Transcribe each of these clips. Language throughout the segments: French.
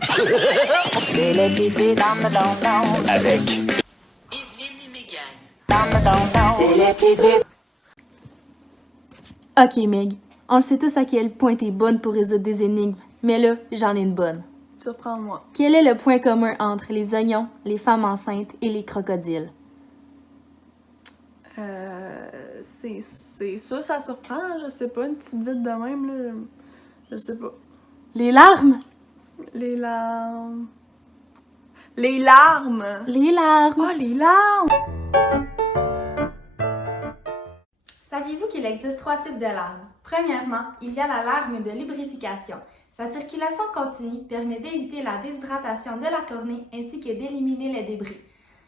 C'est le petit dans le don avec Evelyne et Mégane. C'est le petit. Ok, Meg. On le sait tous à quel point t'es bonne pour résoudre des énigmes, mais là, j'en ai une bonne. Surprends-moi. Quel est le point commun entre les oignons, les femmes enceintes et les crocodiles? C'est sûr, ça surprend, je sais pas, une petite vite de même, là. Je sais pas. Les larmes? Les larmes. Les larmes! Les larmes! Oh, les larmes! Saviez-vous qu'il existe 3 types de larmes? Premièrement, il y a la larme de lubrification. Sa circulation continue permet d'éviter la déshydratation de la cornée ainsi que d'éliminer les débris.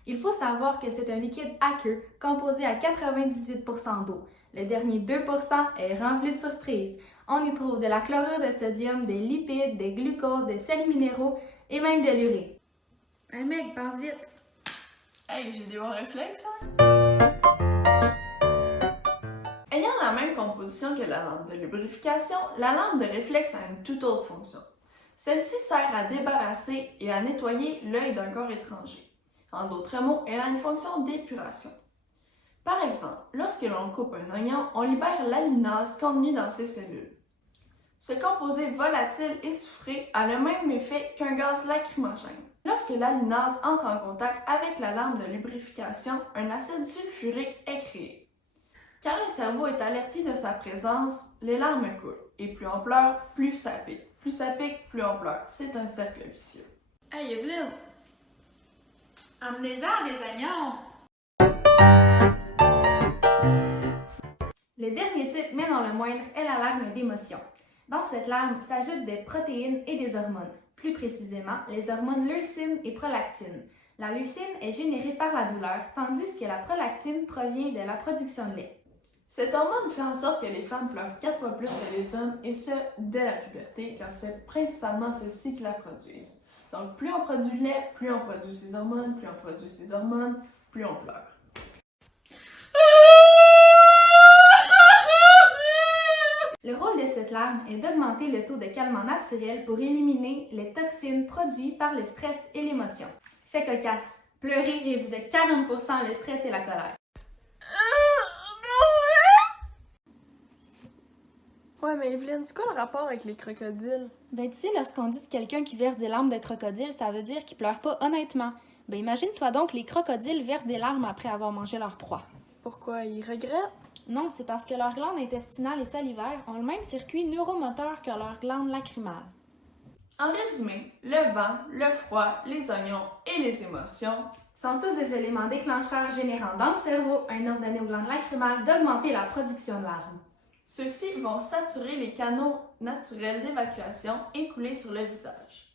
Il faut savoir que c'est un liquide aqueux composé à 98% d'eau. Le dernier 2% est rempli de surprises. On y trouve de la chlorure de sodium, des lipides, des glucoses, des sels minéraux et même de l'urée. Hey mec, pense vite! Hey, j'ai des bons réflexes, hein? Ayant la même composition que la lampe de lubrification, la lampe de réflexe a une toute autre fonction. Celle-ci sert à débarrasser et à nettoyer l'œil d'un corps étranger. En d'autres mots, elle a une fonction d'épuration. Par exemple, lorsque l'on coupe un oignon, on libère l'alinase contenue dans ses cellules. Ce composé volatile et soufré a le même effet qu'un gaz lacrymogène. Lorsque l'alinase entre en contact avec la lampe de lubrification, un acide sulfurique est créé. Quand le cerveau est alerté de sa présence, les larmes coulent. Et plus on pleure, plus ça pique. Plus ça pique, plus on pleure. C'est un cercle vicieux. Hey Evelyne! Amenez-en des oignons! Le dernier type, mais non le moindre, est la larme d'émotion. Dans cette larme s'ajoutent des protéines et des hormones, plus précisément les hormones leucine et prolactine. La leucine est générée par la douleur, tandis que la prolactine provient de la production de lait. Cette hormone fait en sorte que les femmes pleurent 4 fois plus que les hommes, et ce, dès la puberté, car c'est principalement celles-ci qui la produisent. Donc, plus on produit de lait, plus on produit ces hormones, plus on produit ces hormones, plus on pleure. Le rôle de cette larme est d'augmenter le taux de calmant naturel pour éliminer les toxines produites par le stress et l'émotion. Fait cocasse, pleurer réduit de 40% le stress et la colère. Ouais, mais Evelyne, c'est quoi le rapport avec les crocodiles? Ben tu sais, lorsqu'on dit de quelqu'un qui verse des larmes de crocodile, ça veut dire qu'il pleure pas honnêtement. Ben imagine-toi donc, les crocodiles versent des larmes après avoir mangé leur proie. Pourquoi ils regrettent? Non, c'est parce que leurs glandes intestinales et salivaires ont le même circuit neuromoteur que leurs glandes lacrymales. En résumé, le vent, le froid, les oignons et les émotions Sont tous des éléments déclencheurs générant dans le cerveau un ordre donné aux glandes lacrymales d'augmenter la production de larmes. Ceux-ci vont saturer les canaux naturels d'évacuation et couler sur le visage.